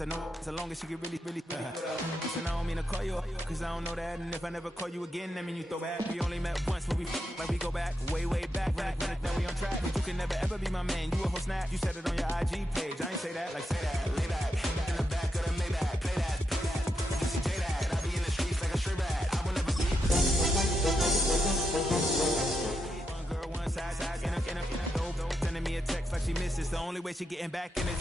I know so long as she get really good. Listen, I don't mean to call you up, cause I don't know that. And if I never call you again, that mean you throw back. We only met once, but we like we go back, way back. Now we on track, but you can never ever be my man. You a whole snap, you said it on your IG page. I ain't say that, like say that, lay back. In the back of the Maybach, play that. Juicy J that, I be in the streets like a stray rat. I will never be. One girl, one side, in a dope. Sending me a text like she misses. The only way she getting back in it.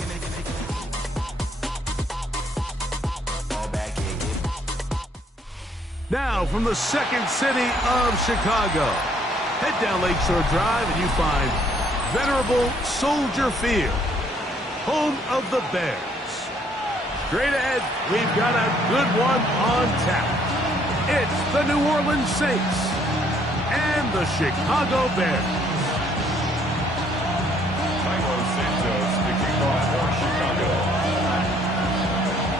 Now from the second city of Chicago, head down Lakeshore Drive and you find venerable Soldier Field, home of the Bears. Straight ahead, we've got a good one on tap. It's the New Orleans Saints and the Chicago Bears.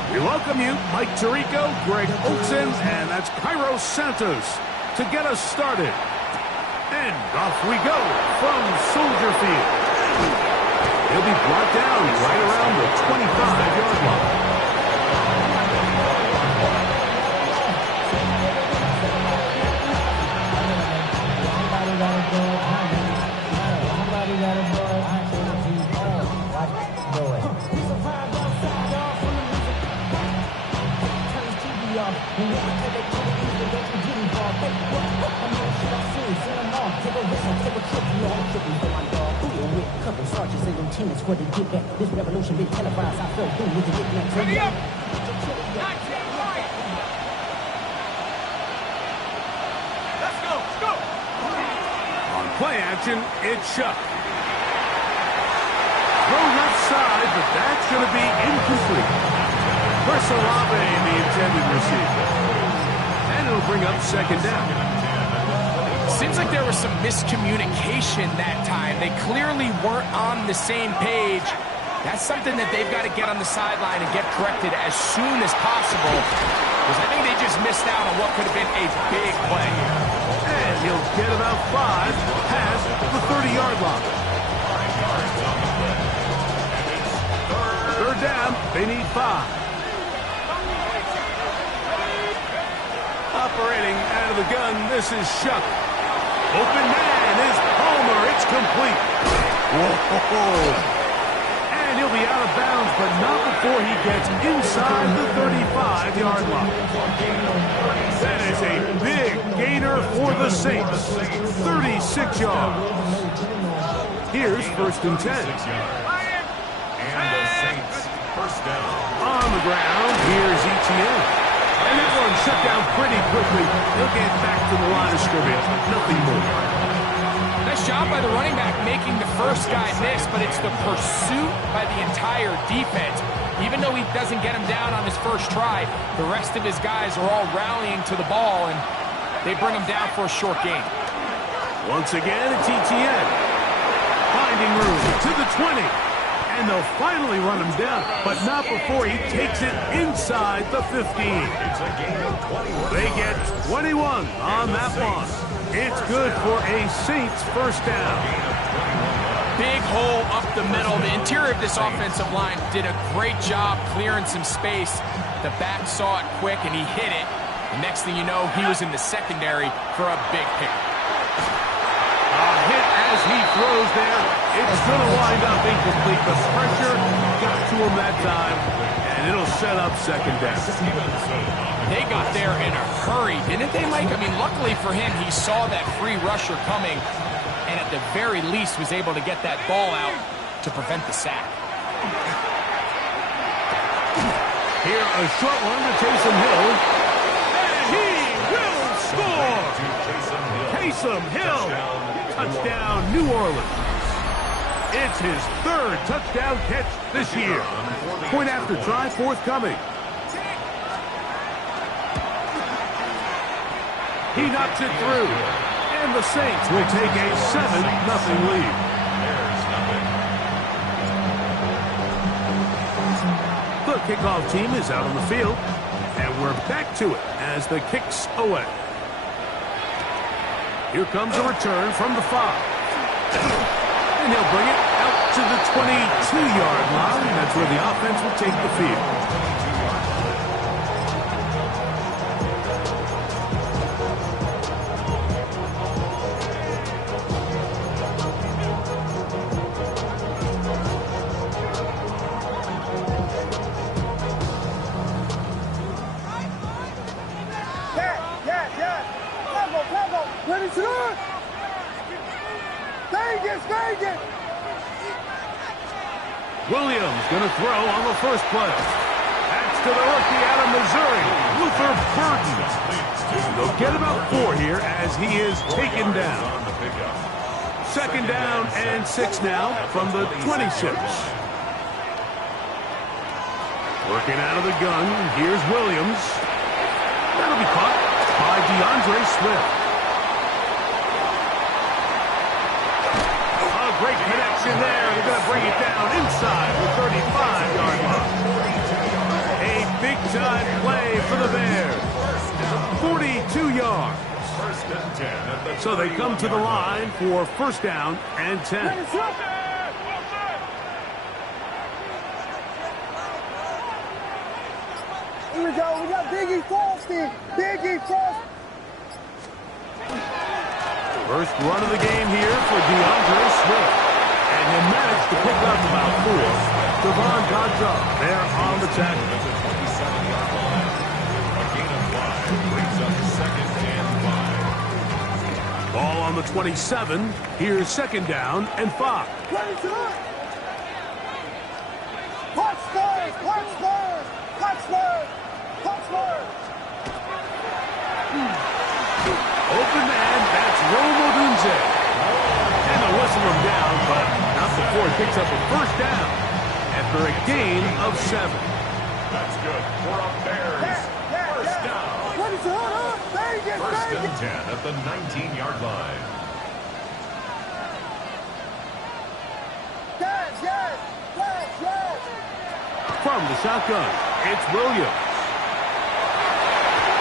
We welcome you, Mike Tirico, Greg Olson, and that's Cairo Santos to get us started. And off we go from Soldier Field. He'll be brought down right around the 25-yard line. Where they get back. This revolution been televised. I felt good with the nickname. Ready up! Let's go! On play action, it's Chuck. Throw left side, but that's going to be incomplete. Olave, the intended receiver. And it'll bring up second down. Seems like there was some miscommunication that time. They clearly weren't on the same page. That's something that they've got to get on the sideline and get corrected as soon as possible, because I think they just missed out on what could have been a big play. And he'll get about 5 past the 30-yard line. Third down, they need 5. Operating out of the gun, this is Shuck. Open man is Palmer. It's complete. Whoa. And he'll be out of bounds, but not before he gets inside the 35-yard line. That is a big gainer for the Saints. 36 yards. Here's 1st and 10. And the Saints first down. On the ground, here's ETN. And that one shut down pretty quickly. He'll get back to the line of scrimmage. Nothing more. Nice job by the running back making the first guy miss, but it's the pursuit by the entire defense. Even though he doesn't get him down on his first try, the rest of his guys are all rallying to the ball, and they bring him down for a short gain. Once again, it's ETN. Finding room to the 20. And they'll finally run him down, but not before he takes it inside the 15. They get 21 on that one. It's good for a Saints first down. Big hole up the middle. The interior of this offensive line did a great job clearing some space. The back saw it quick, and he hit it. The next thing you know, he was in the secondary for a big pick. Hit as he throws there. It's going to wind up incomplete. The pressure got to him that time, and it'll set up second down. They got there in a hurry, didn't they, Mike? I mean, luckily for him, he saw that free rusher coming, and at the very least was able to get that ball out to prevent the sack. Here, a short one to Taysom Hill, and he will score! Taysom Hill! Touchdown, New Orleans. It's his 3rd touchdown catch this year. Point after try forthcoming. He knocks it through. And the Saints will take a 7-0 lead. The kickoff team is out on the field. And we're back to it as the kick's away. Here comes a return from the 5. And he'll bring it out to the 22-yard line. That's where the offense will take the field. Williams going to throw on the first play. That's to the rookie out of Missouri, Luther Burden. They'll get about 4 here as he is taken down. Second down and 6 now from the 26. Working out of the gun, here's Williams. That'll be caught by DeAndre Swift. Great connection there. They're going to bring it down inside the 35-yard line. A big-time play for the Bears. 42 yards. So they come to the line for first down and 10. Here we go. We got Biggie Frosty. Biggie Frosty. First run of the game here for DeAndre Swift. And he managed to pick up about 4. Devon Godja there on the tackle. At the 27-yard line. A gain of 5 brings up second and 5. Ball on the 27. Here's second down and 5. Touchdown! Touchdown! Touchdown! Touchdown! Touchdown! Open man, that's Rome Odunze. And they'll whistle him down, but not before he picks up a first down after a gain of 7. That's good for a Bears. First down. What is it? Vegas, First and Vegas. 10 at the 19-yard line. Yes. From the shotgun, it's Williams.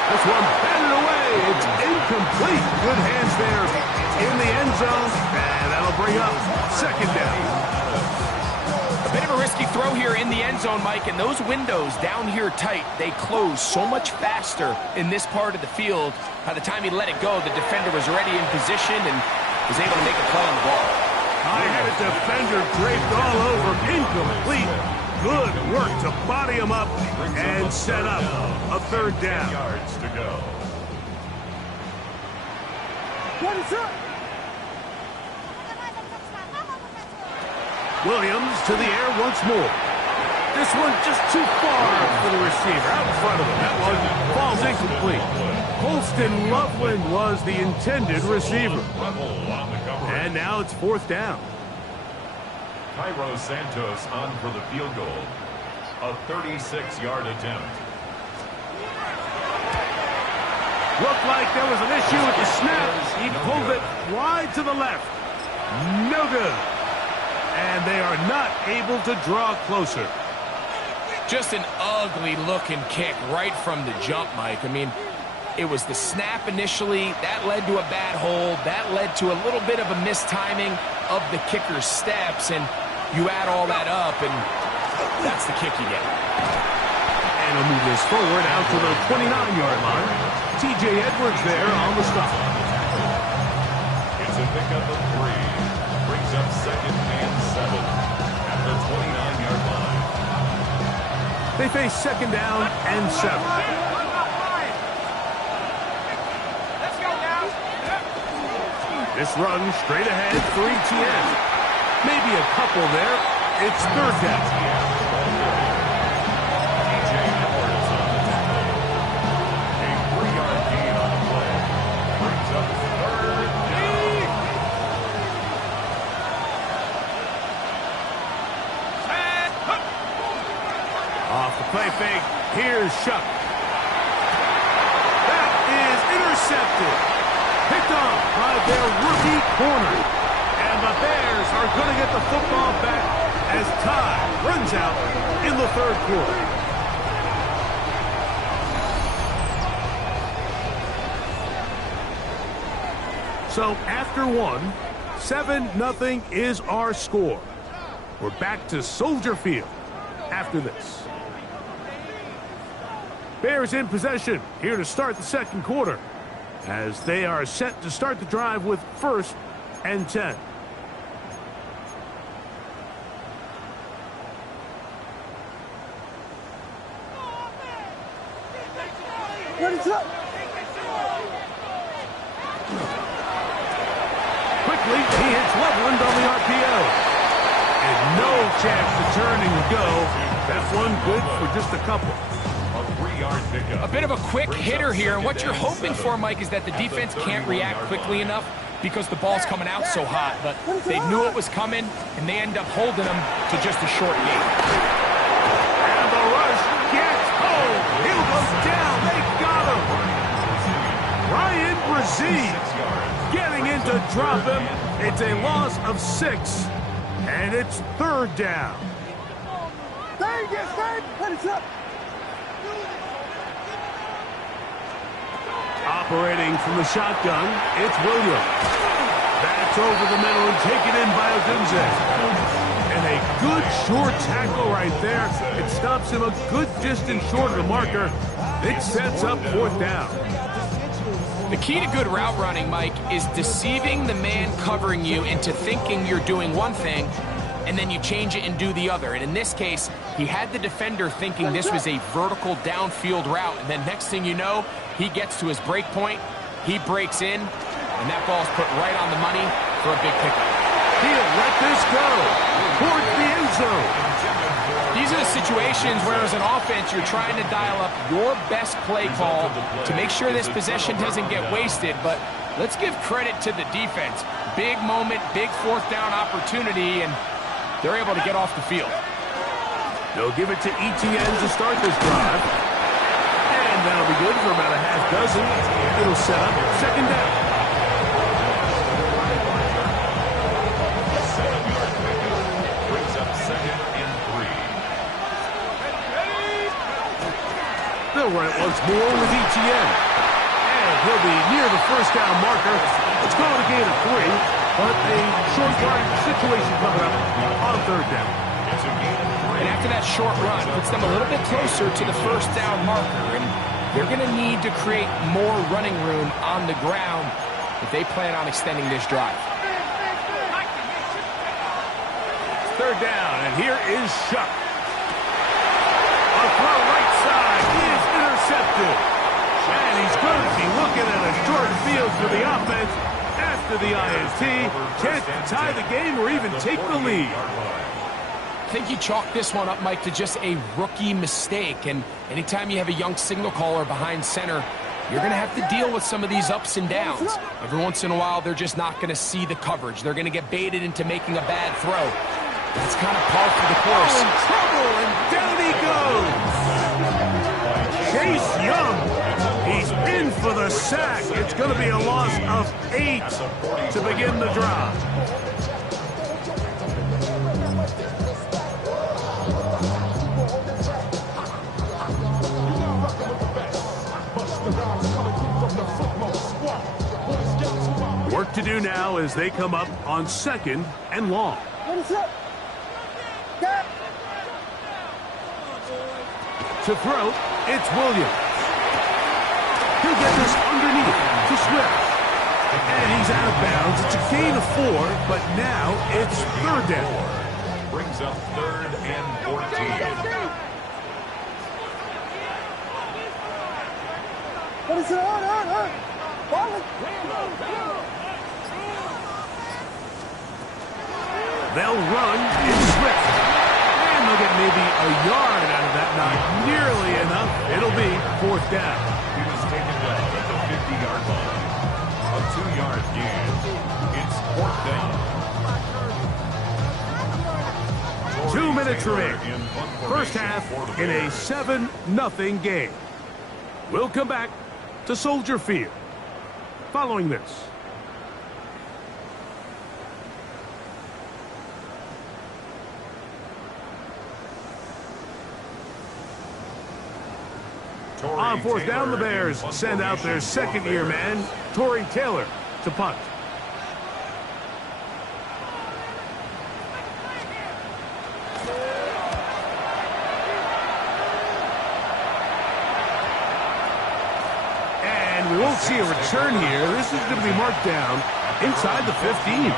This one batted away. It's incomplete. Good hands there in the end zone. And that'll bring up second down. A bit of a risky throw here in the end zone, Mike, and those windows down here tight, they close so much faster in this part of the field. By the time he let it go, the defender was already in position and was able to make a play on the ball. High-headed defender draped all over. Incomplete. Good work to body him up and set up a third down. 10 yards to go. What is it? Williams to the air once more. This one just too far for the receiver. Out in front of him. That one falls incomplete. Holston Loveland was the intended receiver. And now it's fourth down. Cairo Santos on for the field goal. A 36-yard attempt. Looked like there was an issue with the snap. He pulled it wide to the left. No good. And they are not able to draw closer. Just an ugly-looking kick right from the jump, Mike. I mean, it was the snap initially. That led to a bad hold. That led to a little bit of a mistiming of the kicker's steps. And you add all that up, and that's the kick you get. And he'll move this forward out to the 29-yard line. T.J. Edwards there on the stop. It's a pickup of 3. Brings up second and 7 at the 29-yard line. They face second down and 7. This run straight ahead for ETN. Maybe a couple there. It's third down. Play fake. Here's Shuck. That is intercepted. Picked off by their rookie corner. And the Bears are going to get the football back as time runs out in the third quarter. So after one, 7-0 is our score. We're back to Soldier Field after this. Bears in possession here to start the second quarter as they are set to start the drive with 1st and 10. Quickly, he hits Loveland on the RPO. And no chance to turn and go. That one good for just a couple. A bit of a quick hitter here, and what you're hoping for, Mike, is that the defense can't react quickly enough because the ball's coming out so hot. But they knew it was coming, and they end up holding them to just a short gain. And the rush gets home. He'll go down. They got him. Ryan Brazee getting in to drop him. It's a loss of 6, and it's 3rd down. Operating from the shotgun, it's Williams. That's over the middle and taken in by Odunze. And a good short tackle right there. It stops him a good distance short of the marker. It sets up 4th down. The key to good route running, Mike, is deceiving the man covering you into thinking you're doing one thing, and then you change it and do the other. And in this case, he had the defender thinking this was a vertical downfield route, and then next thing you know, he gets to his break point, he breaks in, and that ball's put right on the money for a big pickup. He'll let this go towards the end zone. These are the situations where, as an offense, you're trying to dial up your best play call to make sure this possession doesn't get wasted. But let's give credit to the defense. Big moment, big 4th down opportunity, and they're able to get off the field. They'll give it to ETN to start this drive. And that'll be good for about a half dozen. It'll set up 2nd down. They'll run it once more with ETN. And he'll be near the 1st down marker. It's going to gain a 3, but a short yard situation coming up on 3rd down. And after that short run, puts them a little bit closer to the 1st down marker. And they're going to need to create more running room on the ground if they plan on extending this drive. 3rd down, and here is Shuck. A throw right side is intercepted. And he's going to be looking at a short field for the offense after the INT. Chance to tie the game or even take the lead. I think you chalk this one up, Mike, to just a rookie mistake. And anytime you have a young signal caller behind center, you're going to have to deal with some of these ups and downs. Every once in a while, they're just not going to see the coverage. They're going to get baited into making a bad throw. That's kind of par for the course. In trouble, and down he goes. Chase Young, he's in for the sack. It's going to be a loss of 8 to begin the drive. Work to do now as they come up on 2nd and long. To throw, it's Williams. He'll get this underneath to Swift. And he's out of bounds. It's a gain of 4, but now it's 3rd down. Brings up 3rd and 14. What is it? They'll run in Swift. And they'll get maybe a yard out of that. Not nearly enough. It'll be 4th down. He was taken down at the 50-yard line. A 2-yard gain. It's 4th down. 2 minutes remaining. First half in a 7-0 game. We'll come back to Soldier Field following this. On 4th down, the Bears send out their 2nd-year man, Torrey Taylor, to punt. return here. This is going to be marked down inside the 15.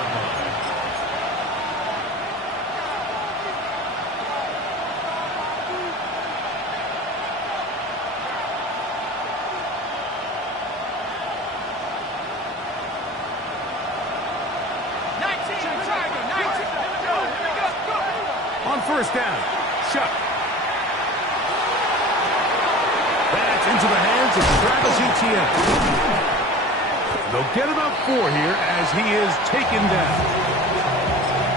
On first down, Shuck. That's into the hands of Travis Etienne. They'll get about 4 here as he is taken down.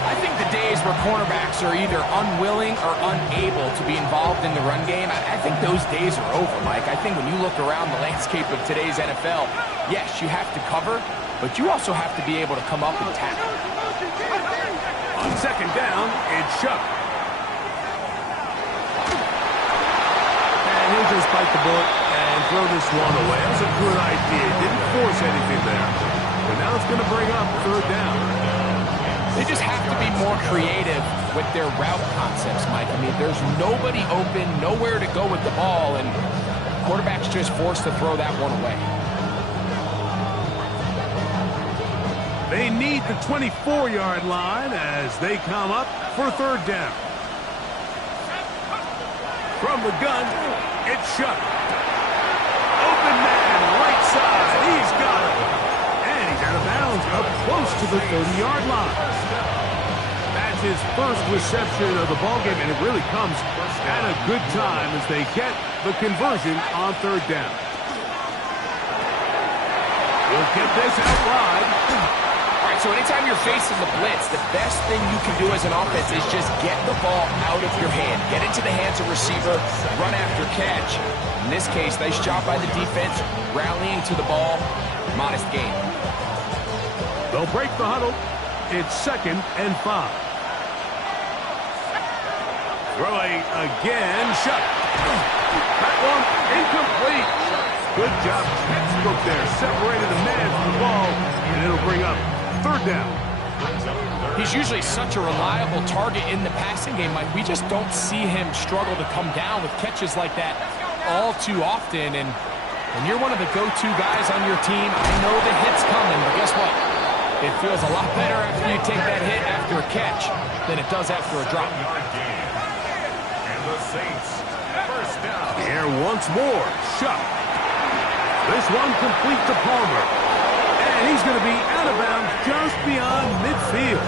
I think the days where cornerbacks are either unwilling or unable to be involved in the run game, I think those days are over, Mike. I think when you look around the landscape of today's NFL, yes, you have to cover, but you also have to be able to come up and tackle. On second down, it's Shuck. And he'll just bite the bullet and throw this one away. That was a good idea. Didn't force anything there. But now it's going to bring up third down. They just have to be more creative with their route concepts, Mike. I mean, there's nobody open, nowhere to go with the ball, and quarterback's just forced to throw that one away. They need the 24-yard line as they come up for third down. From the gun, it's Shuck. Open man, right side. He's got it. And he's out of bounds up close to the 30-yard line. That's his first reception of the ballgame, and it really comes at a good time as they get the conversion on third down. We'll get this out wide. So anytime you're facing the blitz, the best thing you can do as an offense is just get the ball out of your hand. Get into the hands of receiver, run after catch. In this case, nice job by the defense, rallying to the ball. Modest gain. They'll break the huddle. It's 2nd and 5. Throwing again, Shuck. That one incomplete. Good job, textbook there. Separated the man from the ball, and it'll bring up third down. He's usually such a reliable target in the passing game, Mike. We just don't see him struggle to come down with catches like that all too often. And when you're one of the go-to guys on your team, I know the hit's coming, but guess what? It feels a lot better after you take that hit after a catch than it does after a drop. And the Saints, first down. Here once more, Shuck. This one complete to Palmer. And he's going to be out of bounds just beyond midfield.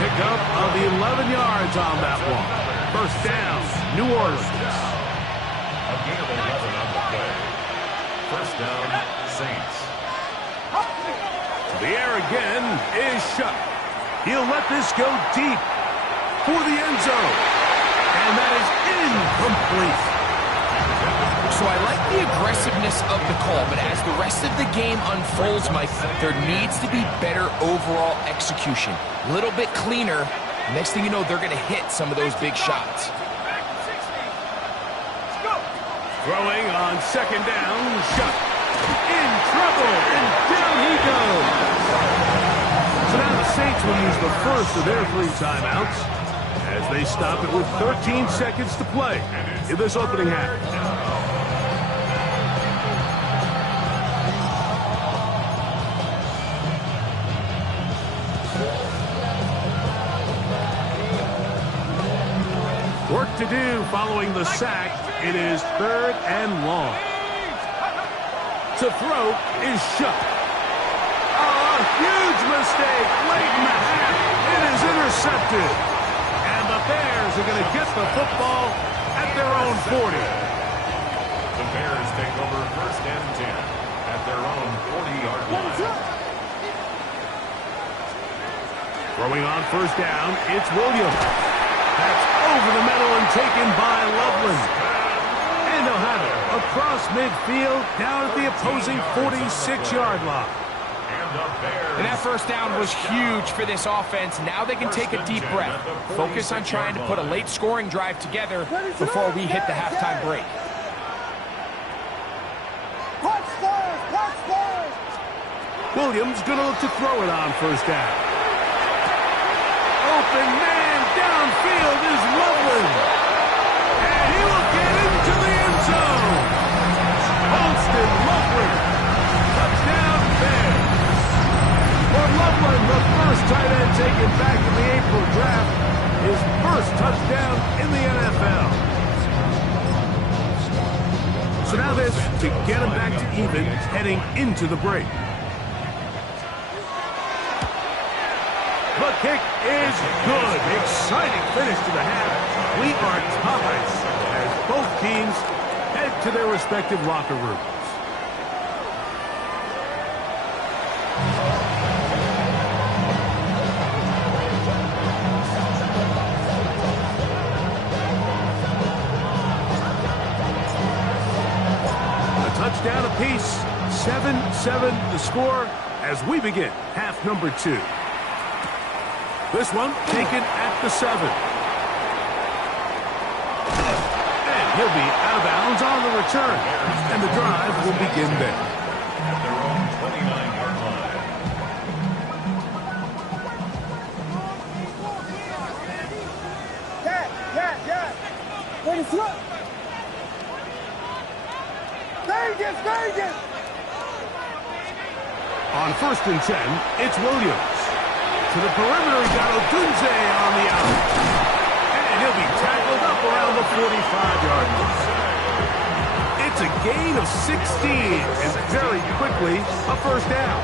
Pick up of the 11 yards on that one. First down, New Orleans. A gain of 11 on the play. First down, Saints. The air again is Shuck. He'll let this go deep for the end zone. And that is incomplete. So I like the aggressiveness of the call, but as the rest of the game unfolds, Mike, there needs to be better overall execution. A little bit cleaner. Next thing you know, they're going to hit some of those big shots. Throwing on second down, Shuck. In trouble, and down he goes. So now the Saints will use the first of their 3 timeouts as they stop it with 13 seconds to play in this opening half. Work to do following the sack. It is 3rd and long. To throw is Shuck. Oh, a huge mistake late in the half. It is intercepted. And the Bears are going to get the football at their own 40. The Bears take over first and 10 at their own 40-yard line. Throwing on first down, it's Williams. That's over the middle and taken by Loveland. And they'll have it across midfield down at the opposing 46-yard line. And that first down was huge for this offense. Now they can take a deep breath. Focus on trying to put a late scoring drive together before we hit the halftime break. Williams going to look to throw it on first down. Open man downfield is Loveland. And he will get into the end zone. Holston Loveland tight end taken back in the April draft. His first touchdown in the NFL. So now this to get him back to even heading into the break. The kick is good. Exciting finish to the half. We are tied as both teams head to their respective locker rooms. A touchdown apiece. 7-7 the score as we begin half number 2. This one taken at the 7. And he'll be out of bounds on the return. And the drive will begin there. At their own 29-yard line. Yeah. Ready, flip. Vegas. On 1st and 10, it's Williams. To the perimeter, he got Odunze on the out. And he'll be tackled up around the 45-yard line. It's a gain of 16, and very quickly, a first down.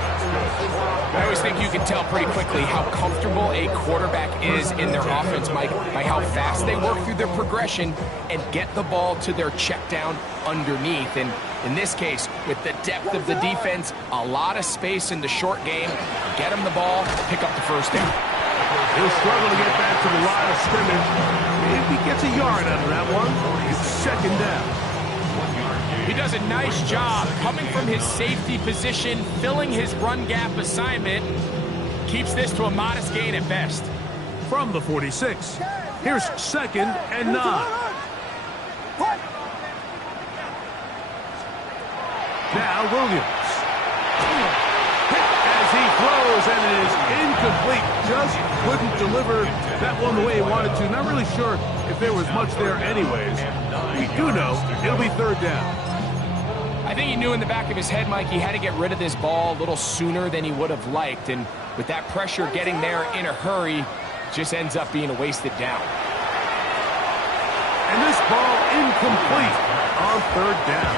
I always think you can tell pretty quickly how comfortable a quarterback is in their offense, Mike, by how fast they work through their progression and get the ball to their check down underneath. And in this case, with the depth of the defense, a lot of space in the short game, get him the ball, pick up the first down. He'll struggle to get back to the line of scrimmage. If he gets a yard out of that one, it's second down. He does a nice job coming from his safety position, filling his run gap assignment. Keeps this to a modest gain at best. From the 46, here's 2nd and 9. Now Williams. As he throws, and it is incomplete. Just couldn't deliver that one the way he wanted to. Not really sure if there was much there anyways. We do know it'll be 3rd down. I think he knew in the back of his head, Mike, he had to get rid of this ball a little sooner than he would have liked. And with that pressure getting there in a hurry, just ends up being a wasted down. And this ball incomplete on 3rd down.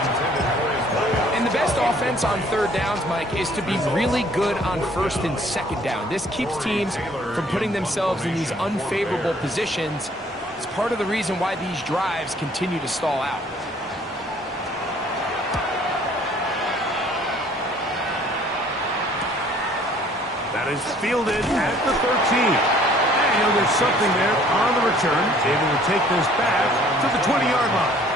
And the best offense on 3rd downs, Mike, is to be really good on 1st and 2nd down. This keeps teams from putting themselves in these unfavorable positions. It's part of the reason why these drives continue to stall out. That is fielded at the 13. And there's something there on the return. Able to take this back to the 20-yard line.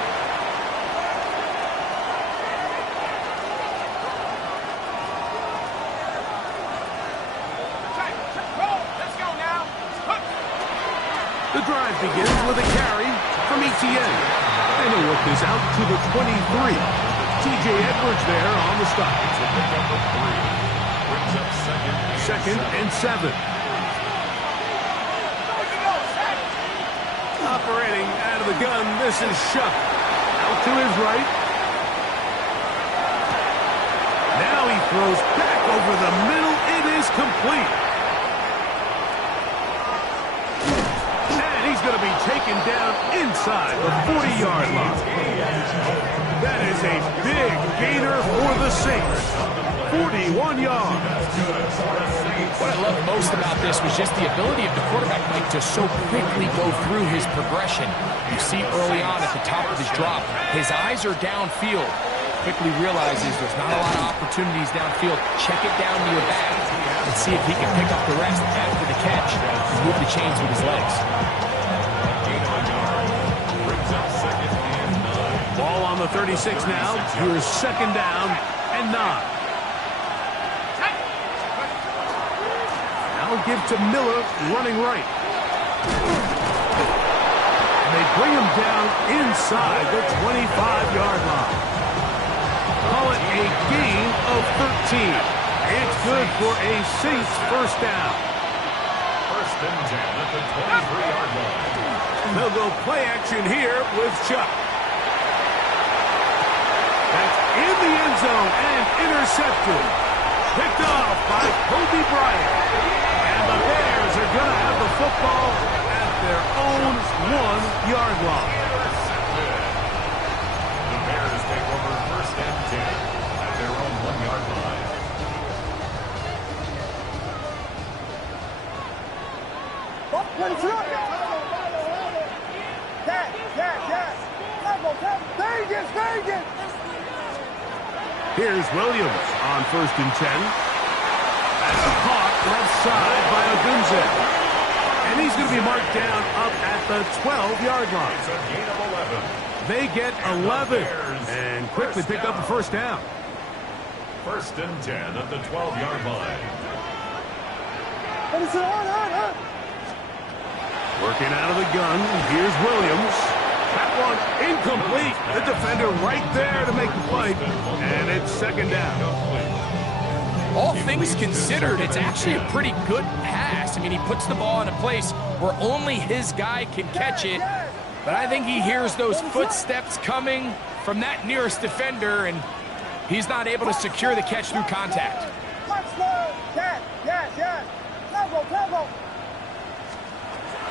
The drive begins with a carry from Etienne. And he'll work this out to the 23. T.J. Edwards there on the stop. It's a pickup of 3. Brings up 2nd and 7. Operating out of the gun, this is Shuck. Out to his right. Now he throws back over the middle. It is complete. And he's going to be taken down inside the 40-yard line. That is a big gainer for the Saints. 41 yards. What I love most about this was just the ability of the quarterback, Mike, to so quickly go through his progression. You see early on at the top of his drop, his eyes are downfield. Quickly realizes there's not a lot of opportunities downfield. Check it down to your back and see if he can pick up the rest after the catch and move the chains with his legs. Ball on the 36 now. Here's 2nd down and 9. Give to Miller, running right. And they bring him down inside the 25-yard line. Call it a gain of 13. It's good for a Saints first down. 1st and 10 at the 23-yard line. They'll go play action here with Chuck. That's in the end zone and intercepted. Picked off by Kobe Bryant. And the Bears are going to have the football at their own 1-yard line. The Bears take over first and 10 at their own 1-yard line. Vegas! Here's Williams on first and 10. That's caught left side by Odunze. And he's going to be marked down up at the 12-yard line. It's a gain of 11. They get 11 and quickly pick up a first down. First and 10 at the 12-yard line. Working out of the gun, here's Williams. That one incomplete. The defender right there to make the play. And it's second down. All things considered, it's actually a pretty good pass. I mean, he puts the ball in a place where only his guy can catch it. But I think he hears those footsteps coming from that nearest defender, and he's not able to secure the catch through contact.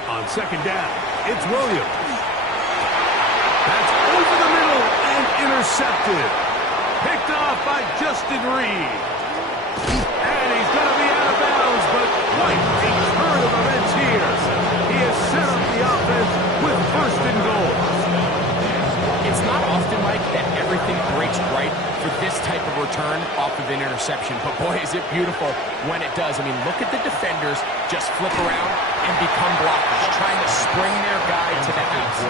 On second down, it's Williams. That's over the middle and intercepted. Picked off by Justin Reed. And he's going to be out of bounds, but quite a turn of events here. He has set up the offense with first and goal. It's not often, Mike, that everything breaks right for this type of return off of an interception. But boy, is it beautiful when it does. I mean, look at the defenders just flip around and become blockers, trying to spring their guy to the house.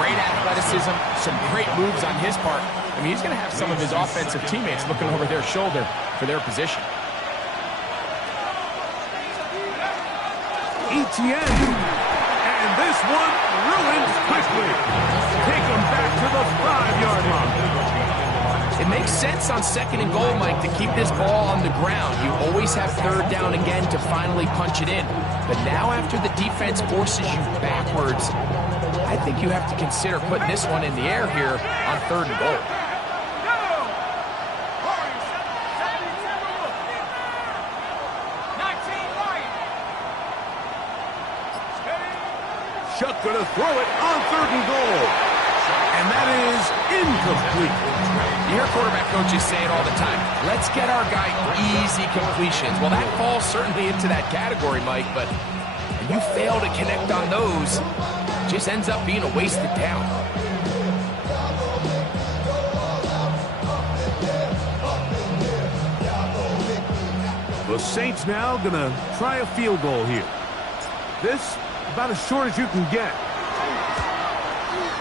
Great athleticism, some great moves on his part. I mean, he's going to have some of his offensive teammates looking over their shoulder for their position. Etienne. And this one ruined quickly. Take him back to the 5-yard line. It makes sense on second and goal, Mike, to keep this ball on the ground. You always have third down again to finally punch it in. But now after the defense forces you backwards, I think you have to consider putting this one in the air here on third and goal. Shuck going to throw it on third and goal. And that is incomplete. You hear quarterback coaches say it all the time. Let's get our guy easy completions. Well, that falls certainly into that category, Mike, but when you fail to connect on those, it just ends up being a wasted down. The Saints now going to try a field goal here. This about as short as you can get.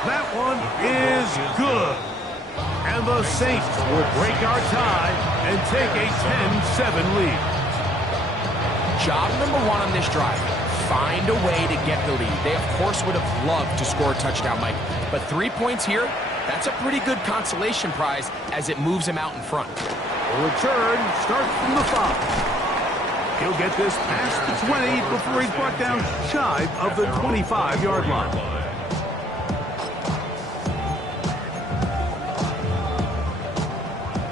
That one is good. And the Saints will break our tie and take a 10-7 lead. Job number one on this drive, find a way to get the lead. They, of course, would have loved to score a touchdown, Mike. But 3 points here, that's a pretty good consolation prize as it moves him out in front. The return starts from the 5. He'll get this past the 20 before he's brought down shy of the 25-yard line.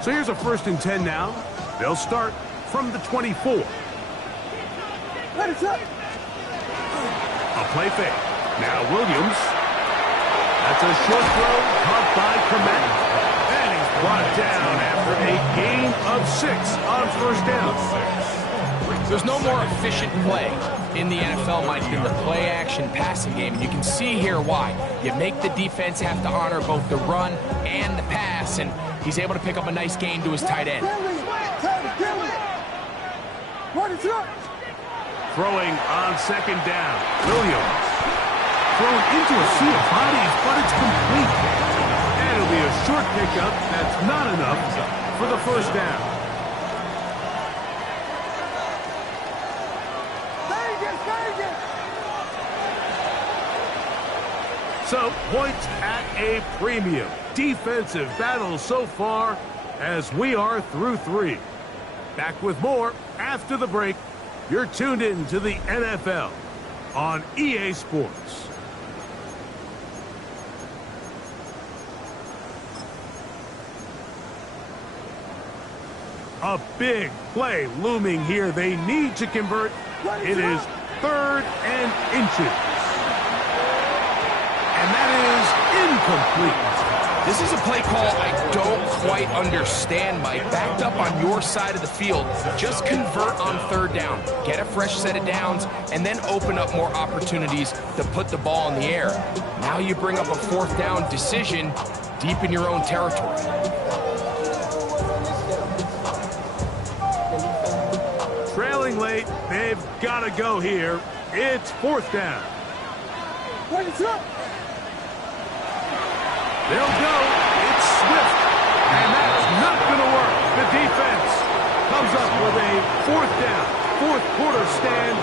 So here's a first and 10 now. They'll start from the 24. Let it up. A play fake. Now Williams. That's a short throw caught by Komet. And he's brought down after a gain of 6 on first down. There's no more efficient play in the NFL, Mike, than the play-action passing game. And you can see here why. You make the defense have to honor both the run and the pass, and he's able to pick up a nice gain to his tight end. Throwing on second down. Williams. Thrown into a sea of bodies, but it's complete. And it'll be a short pickup. That's not enough for the first down. So, points at a premium. Defensive battle so far as we are through 3. Back with more after the break. You're tuned in to the NFL on EA Sports. A big play looming here. They need to convert It is 3rd and inches. And that is incomplete. This is a play call I don't quite understand, Mike. Backed up on your side of the field, just convert on 3rd down. Get a fresh set of downs, and then open up more opportunities to put the ball in the air. Now you bring up a 4th down decision deep in your own territory. Trailing late, they've got to go here. It's 4th down. They'll go. It's Swift. And that's not going to work. The defense comes up with a 4th down, 4th quarter stand,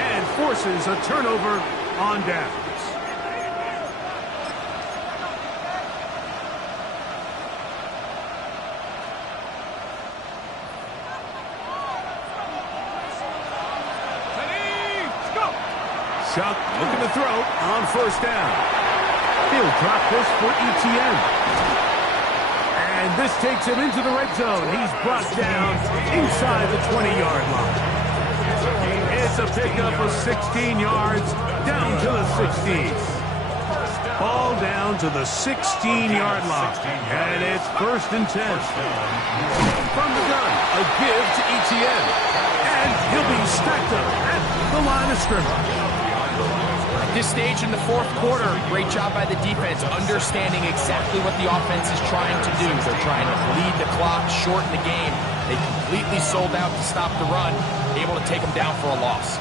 and forces a turnover on downs. Chuck looking to throw on 1st down. He'll drop this for ETN. And this takes him into the red zone. He's brought down inside the 20-yard line. It's a pickup of 16 yards down to the 16. Ball down to the 16-yard line. And it's 1st and 10. From the gun, a give to ETN. And he'll be stacked up at the line of scrimmage. This stage in the 4th quarter, great job by the defense, understanding exactly what the offense is trying to do. They're trying to bleed the clock, shorten the game. They completely sold out to stop the run, able to take them down for a loss.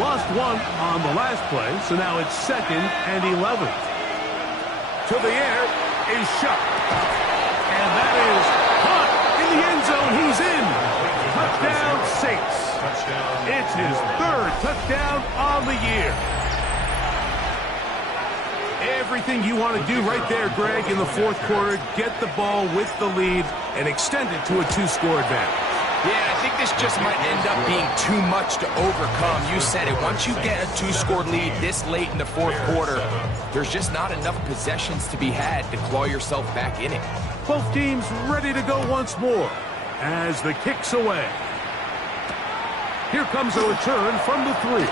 Lost 1 on the last play, so now it's 2nd and 11. To the air is Shuck. And that is caught in the end zone. He's in. Touchdown, Saints. It's his 3rd touchdown on the year. Everything you want to do right there, Greg, in the 4th quarter. Get the ball with the lead and extend it to a 2-score advantage. Yeah, I think this just might end up being too much to overcome. You said it. Once you get a 2-score lead this late in the 4th quarter, there's just not enough possessions to be had to claw yourself back in it. Both teams ready to go once more as the kick's away. Here comes a return from the 3.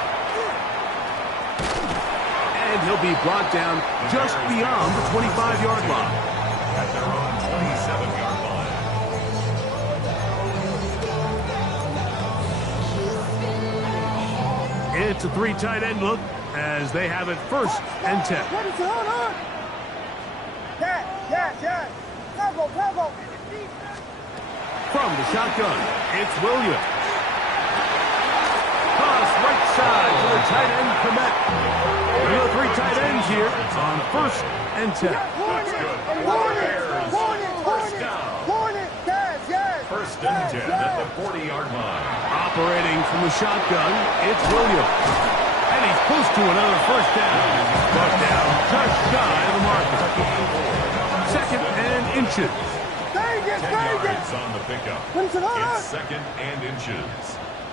And he'll be brought down just beyond the 25-yard line. At their own 27-yard line. It's a 3 tight end look as they have it 1st and 10. From the shotgun, it's Williams. Cross right side to the tight end, Komet. We got 3 tight ends here on 1st and 10. That's good. First and 10 at the 40-yard line. Operating from the shotgun, it's Williams. And he's close to another 1st down. But down just shy of the marker. 2nd and inches. 10 yards on the pickup. It's 2nd and inches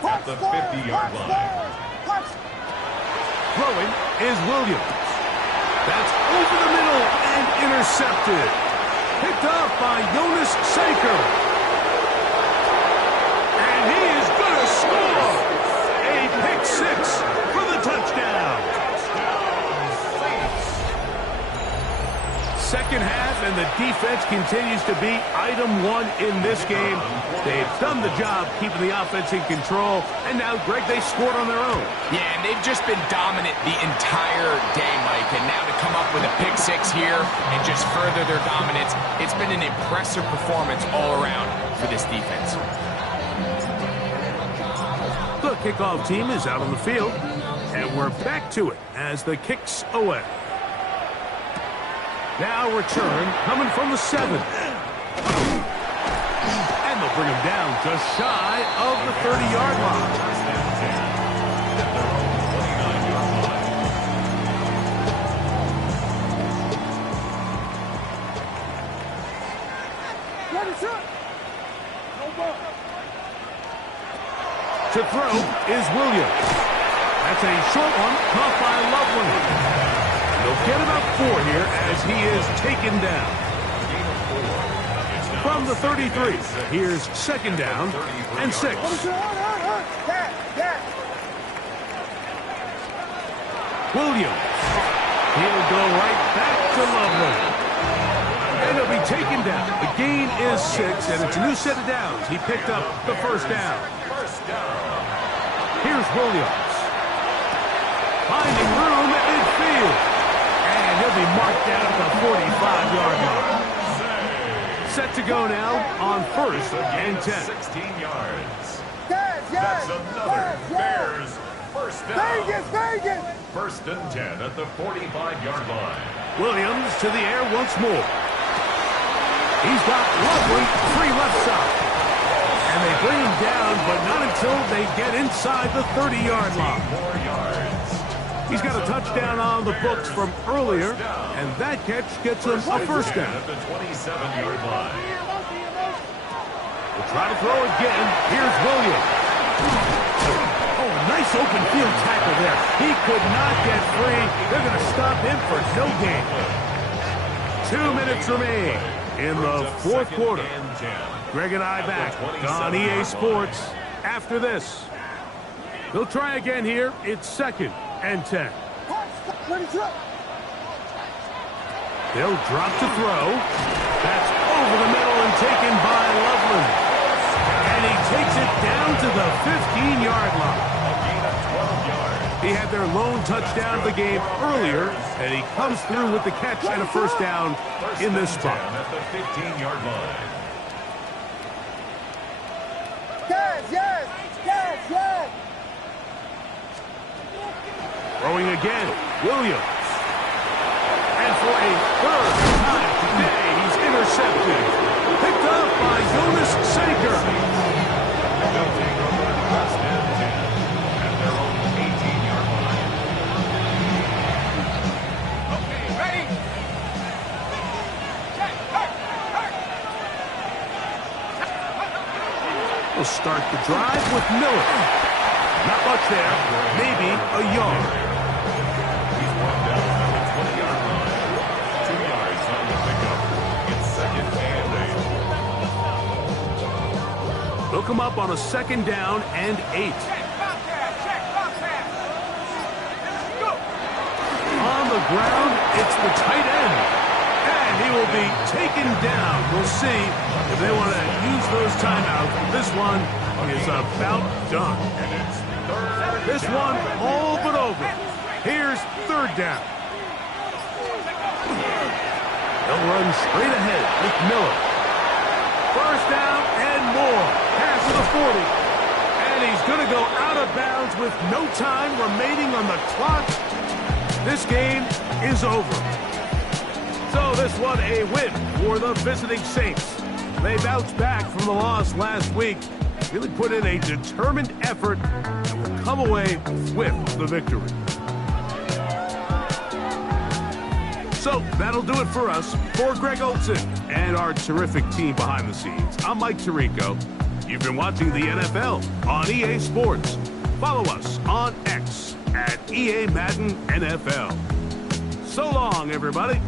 at the 50-yard line. Throwing is Williams. That's over the middle and intercepted. Picked up by Jonas Saker. And he is going to score. A pick 6 for the touchdown. Second half, and the defense continues to be item 1 in this game. They've done the job keeping the offense in control, and now, Greg, they scored on their own. Yeah, and they've just been dominant the entire day, Mike, and now to come up with a pick 6 here and just further their dominance, it's been an impressive performance all around for this defense. The kickoff team is out on the field, and we're back to it as the kick's away. Now return coming from the 7. And they'll bring him down just shy of the 30-yard line. To throw is Williams. That's a short one, caught by Loveland. They'll get about 4 here as he is taken down. From the 33, here's 2nd down and 6. Williams. He'll go right back to Loveland. And he'll be taken down. The gain is 6, and it's a new set of downs. He picked up the first down. Here's Williams. Finding room at midfield. And he'll be marked down at the 45-yard line. Set to go now on 1st and 10. 16 yards. Yes, That's yes, another yes, yes. Bears first down. Vegas, Vegas. 1st and 10 at the 45-yard line. Williams to the air once more. He's got Loveland free left side. And they bring him down, but not until they get inside the 30-yard line. 4 yards. He's got a touchdown on the books from earlier, and that catch gets him a first down. At the 27-yard line. We'll try to throw again. Here's Williams. Oh, nice open field tackle there. He could not get free. They're going to stop him for no gain. 2 minutes remain in the fourth quarter. Greg and I back on EA Sports after this. They'll try again here. It's 2nd and 10. They'll drop to throw. That's over the middle and taken by Loveland. And he takes it down to the 15-yard line. He had their lone touchdown of the game earlier, and he comes through with the catch and a first down in this spot. At the 15-yard line. Yes, yes, yes, yes. Throwing again, Williams. And for a third time today, he's intercepted. Picked up by Jonas Saker. They'll take over 1st and 10 at their own 18-yard line. Okay, ready? We'll start the drive with Miller. Not much there, maybe a yard. He's brought down at the 20-yard line. 2 yards on the pickup. It's 2nd and 8. They'll come up on a 2nd down and 8. On the ground, it's the tight end. And he will be taken down. We'll see if they want to use those timeouts. This one is about done. And it's 3rd This one all but over. Here's 3rd down. They'll run straight ahead with Miller. First down and more. Pass to the 40. And he's going to go out of bounds with no time remaining on the clock. This game is over. So this one a win for the visiting Saints. They bounced back from the loss last week. Really put in a determined effort and will come away with the victory. So that'll do it for us. For Greg Olson and our terrific team behind the scenes, I'm Mike Tirico. You've been watching the NFL on EA Sports. Follow us on X at EA Madden NFL. So long, everybody.